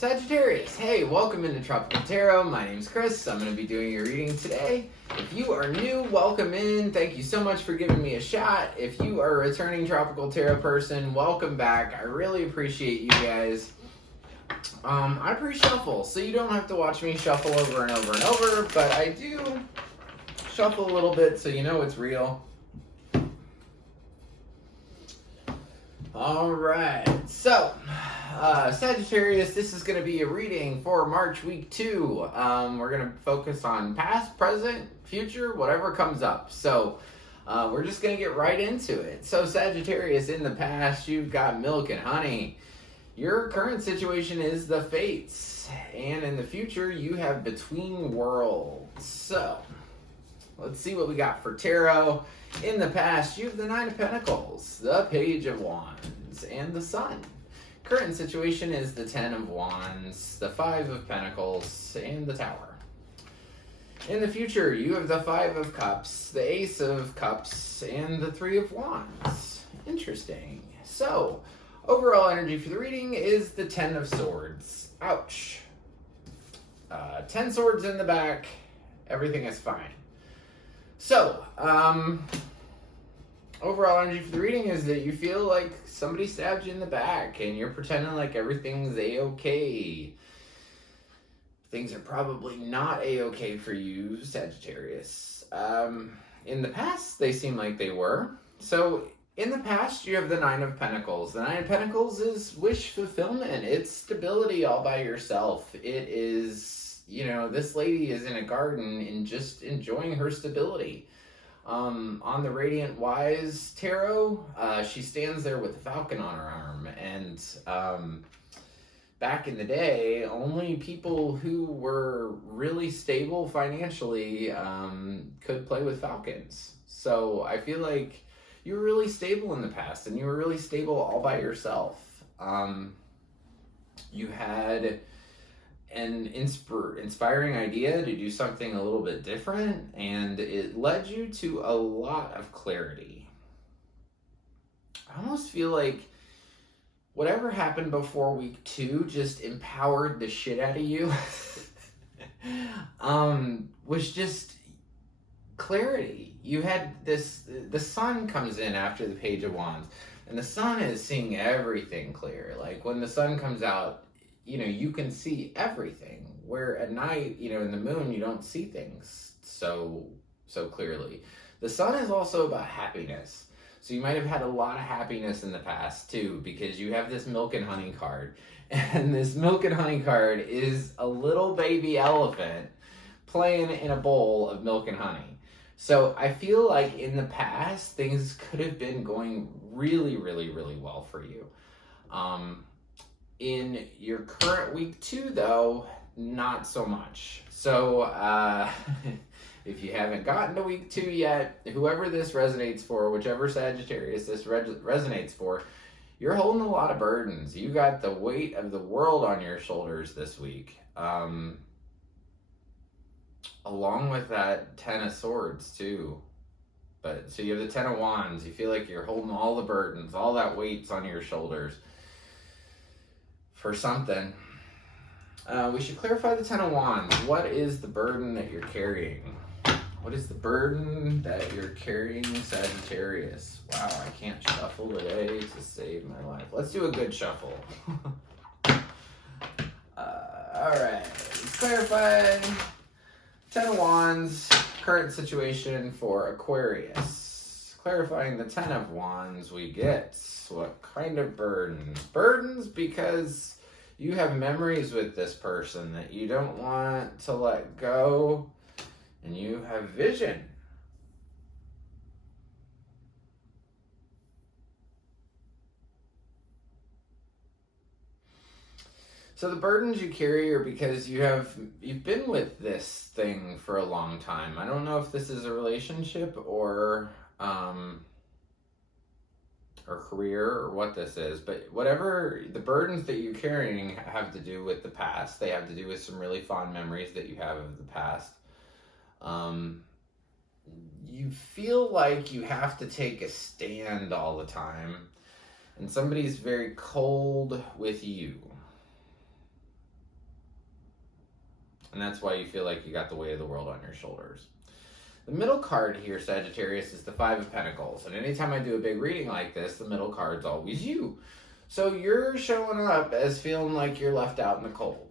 Sagittarius, hey, welcome into Tropical Tarot. My name's Chris. I'm going to be doing your reading today. If you are new, welcome in. Thank you so much for giving me a shot. If you are a returning Tropical Tarot person, welcome back. I really appreciate you guys. I pre-shuffle, so you don't have to watch me shuffle over and over and over, but I do shuffle a little bit so you know it's real. Alright, so Sagittarius, this is going to be a reading for March week 2. We're going to focus on past, present, future, whatever comes up. So we're just going to get right into it. So Sagittarius, in the past, you've got milk and honey. Your current situation is the Fates. And in the future, you have Between Worlds. So let's see what we got for tarot. In the past, you have the Nine of Pentacles, the Page of Wands, and the Sun. Current situation is the Ten of Wands, the Five of Pentacles, and the Tower. In the future, you have the Five of Cups, the Ace of Cups, and the Three of Wands. Interesting. So, overall energy for the reading is the Ten of Swords. Ouch. 10 swords in the back. Everything is fine. So, overall energy for the reading is that you feel like somebody stabbed you in the back and you're pretending like everything's a-okay. Things are probably not a-okay for you, Sagittarius. In the past, they seem like they were. So, in the past, you have the Nine of Pentacles. The Nine of Pentacles is wish fulfillment. It's stability all by yourself. It is, you know, this lady is in a garden and just enjoying her stability. On the Radiant Wise Tarot, she stands there with a falcon on her arm, and back in the day, only people who were really stable financially could play with falcons. So I feel like you were really stable in the past, and you were really stable all by yourself. You had an inspiring idea to do something a little bit different, and it led you to a lot of clarity. I almost feel like whatever happened before week 2 just empowered the shit out of you. Was just clarity. You had this, the Sun comes in after the Page of Wands, and the Sun is seeing everything clear. Like when the Sun comes out, you know, you can see everything, where at night, you know, in the moon, you don't see things so clearly. The Sun is also about happiness. So you might have had a lot of happiness in the past too, because you have this milk and honey card. And this milk and honey card is a little baby elephant playing in a bowl of milk and honey. So I feel like in the past, things could have been going really, really, really well for you. In your current week 2, though, not so much. So, if you haven't gotten to week 2 yet, whoever this resonates for, whichever Sagittarius this resonates for, you're holding a lot of burdens. You got the weight of the world on your shoulders this week. Along with that Ten of Swords, too. But, so you have the Ten of Wands. You feel like you're holding all the burdens, all that weight's on your shoulders for something. We should clarify the Ten of Wands. What is the burden that you're carrying? What is the burden that you're carrying, Sagittarius? Wow, I can't shuffle today to save my life. Let's do a good shuffle. Alright, let's clarify. Ten of Wands, current situation for Aquarius. Clarifying the Ten of Wands, we get what kind of burdens? Burdens because you have memories with this person that you don't want to let go, and you have vision. So the burdens you carry are because you've been with this thing for a long time. I don't know if this is a relationship or career or what this is, but whatever the burdens that you're carrying have to do with the past. They have to do with some really fond memories that you have of the past. You feel like you have to take a stand all the time, and somebody's very cold with you. And that's why you feel like you got the weight of the world on your shoulders. The middle card here, Sagittarius, is the Five of Pentacles. And anytime I do a big reading like this, the middle card's always you. So you're showing up as feeling like you're left out in the cold.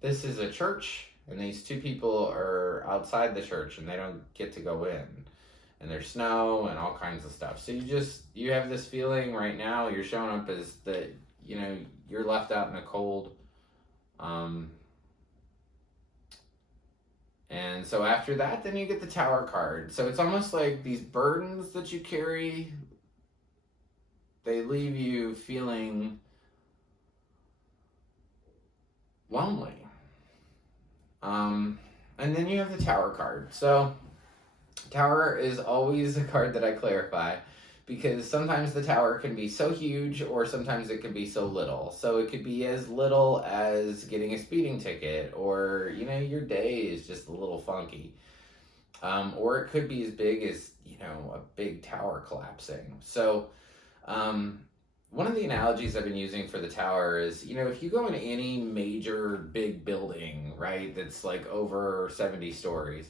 This is a church, and these two people are outside the church, and they don't get to go in. And there's snow and all kinds of stuff. So you have this feeling right now, you're showing up as the, you're left out in the cold. And so after that, then you get the Tower card. So it's almost like these burdens that you carry, they leave you feeling lonely. And then you have the Tower card. So Tower is always a card that I clarify, because sometimes the Tower can be so huge, or sometimes it can be so little. So it could be as little as getting a speeding ticket, or, your day is just a little funky. Or it could be as big as, a big tower collapsing. So one of the analogies I've been using for the Tower is, if you go into any major big building, right, that's like over 70 stories,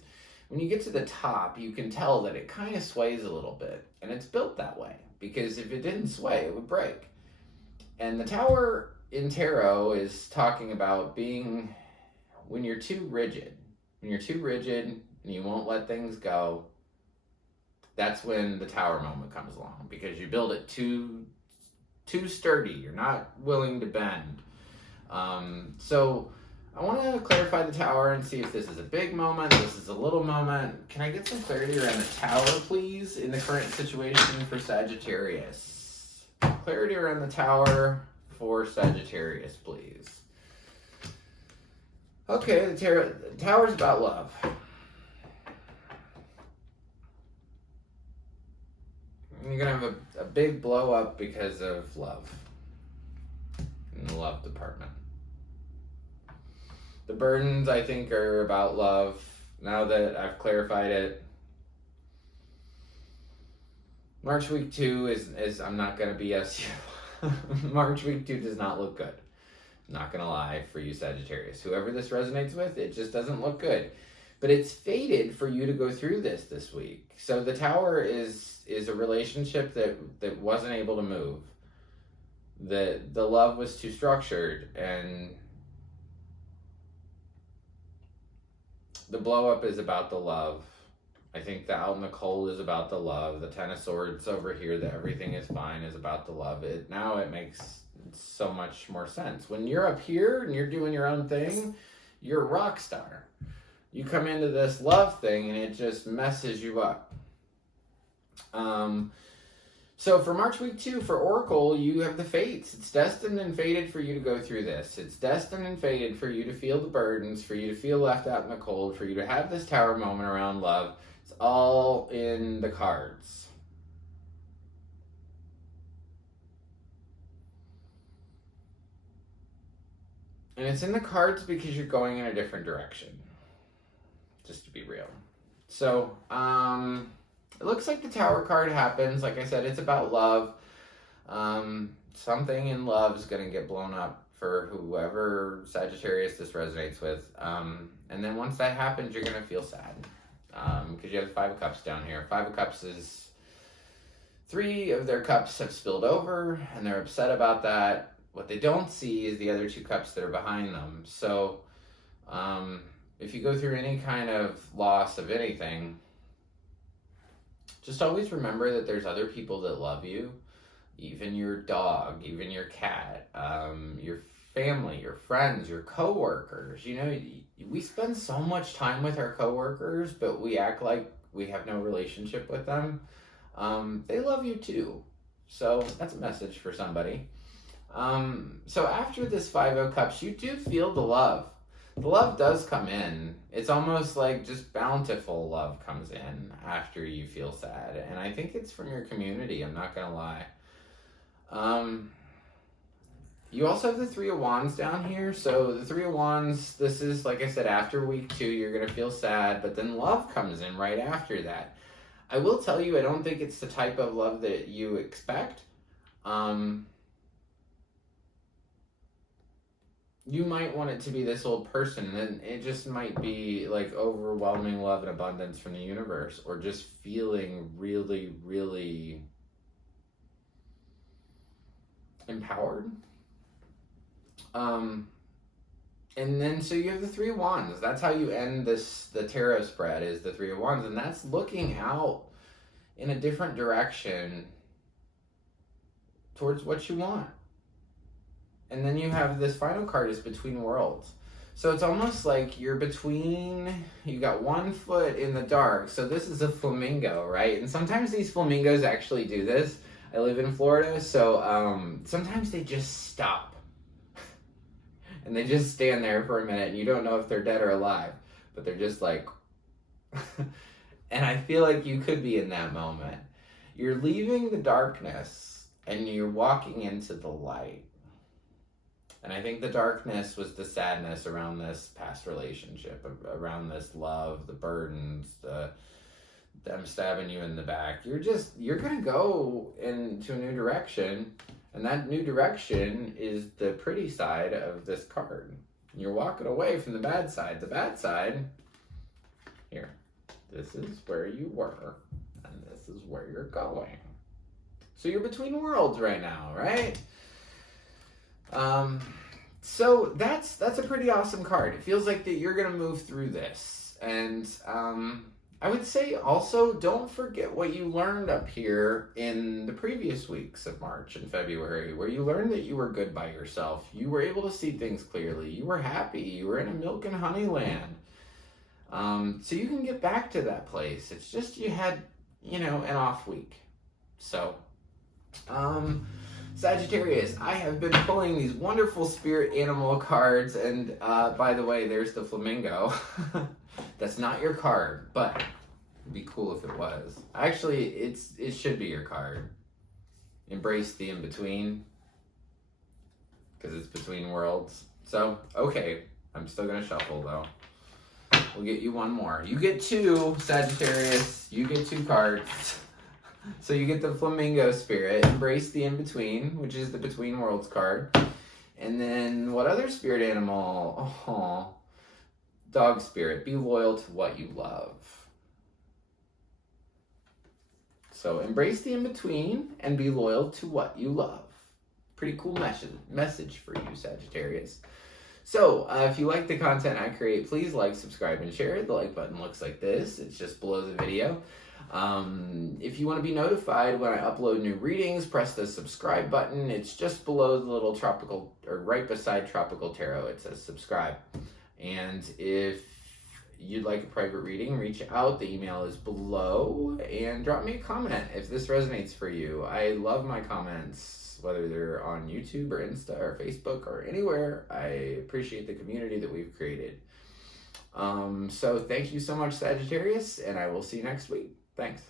when you get to the top, you can tell that it kind of sways a little bit. And it's built that way, because if it didn't sway, it would break. And the Tower in tarot is talking about being, when you're too rigid. When you're too rigid and you won't let things go, that's when the Tower moment comes along, because you build it too sturdy. You're not willing to bend. So I want to clarify the Tower and see if this is a big moment, this is a little moment. Can I get some clarity around the Tower, please, in the current situation for Sagittarius? Clarity around the Tower for Sagittarius, please. Okay, the Tower's about love. You're going to have a big blow up because of love in the love department. The burdens, I think, are about love. Now that I've clarified it, March week 2 is I'm not going to BS you. March week 2 does not look good. I'm not going to lie for you, Sagittarius. Whoever this resonates with, it just doesn't look good. But it's fated for you to go through this week. So the Tower is a relationship that wasn't able to move. The love was too structured, and the blow up is about the love. I think the out in the cold is about the love. The Ten of Swords over here, that everything is fine, is about the love. Now it makes so much more sense. When you're up here and you're doing your own thing, you're a rock star. You come into this love thing and it just messes you up. So for March week 2, for Oracle, you have the fates. It's destined and fated for you to go through this. It's destined and fated for you to feel the burdens, for you to feel left out in the cold, for you to have this Tower moment around love. It's all in the cards. And it's in the cards because you're going in a different direction. Just to be real. So, it looks like the Tower card happens. Like I said, it's about love. Something in love is going to get blown up for whoever Sagittarius this resonates with. And then once that happens, you're going to feel sad. Because you have the Five of Cups down here. Five of Cups is 3 of their cups have spilled over, and they're upset about that. What they don't see is the other 2 cups that are behind them. So, if you go through any kind of loss of anything, just always remember that there's other people that love you, even your dog, even your cat, your family, your friends, your coworkers. We spend so much time with our coworkers, but we act like we have no relationship with them. They love you too. So that's a message for somebody. So after this Five of Cups, you do feel the love. The love does come in. It's almost like just bountiful love comes in after you feel sad. And I think it's from your community, I'm not going to lie. You also have the Three of Wands down here. So the Three of Wands, this is, like I said, after week 2, you're going to feel sad. But then love comes in right after that. I will tell you, I don't think it's the type of love that you expect. you might want it to be this old person, and it just might be like overwhelming love and abundance from the universe, or just feeling really, really empowered. And then so you have the Three of Wands. That's how you end the tarot spread, is the Three of Wands, and that's looking out in a different direction towards what you want. And then you have this final card is Between Worlds. So it's almost like you're between, you got one foot in the dark. So this is a flamingo, right? And sometimes these flamingos actually do this. I live in Florida, so sometimes they just stop. And they just stand there for a minute, and you don't know if they're dead or alive. But they're just like... And I feel like you could be in that moment. You're leaving the darkness, and you're walking into the light. And I think the darkness was the sadness around this past relationship, around this love, the burdens, them stabbing you in the back. You're going to go into a new direction. And that new direction is the pretty side of this card. You're walking away from the bad side. The bad side, here, this is where you were, and this is where you're going. So you're between worlds right now, right? So that's a pretty awesome card. It feels like that you're gonna move through this, and I would say also don't forget what you learned up here in the previous weeks of March and February, where you learned that you were good by yourself. You were able to see things clearly. You were happy. You were in a milk and honey land. So you can get back to that place. It's just you had, an off week. So, Sagittarius, I have been pulling these wonderful spirit animal cards, and by the way, there's the flamingo. That's not your card, but it'd be cool if it was. Actually, it should be your card. Embrace the in-between, because it's between worlds. So, okay, I'm still gonna shuffle though. We'll get you one more. You get two, Sagittarius. You get two cards. So you get the flamingo spirit, embrace the in-between, which is the Between Worlds card. And then what other spirit animal? Oh, dog spirit, be loyal to what you love. So embrace the in-between and be loyal to what you love. Pretty cool message for you, Sagittarius. So if you like the content I create, please like, subscribe, and share. The like button looks like this. It's just below the video. If you want to be notified when I upload new readings, press the subscribe button. It's just below the little tropical, or right beside Tropical Tarot. It says subscribe. And if you'd like a private reading, reach out. The email is below, and drop me a comment if this resonates for you. I love my comments, whether they're on YouTube or Insta or Facebook or anywhere. I appreciate the community that we've created. So thank you so much, Sagittarius, and I will see you next week. Thanks.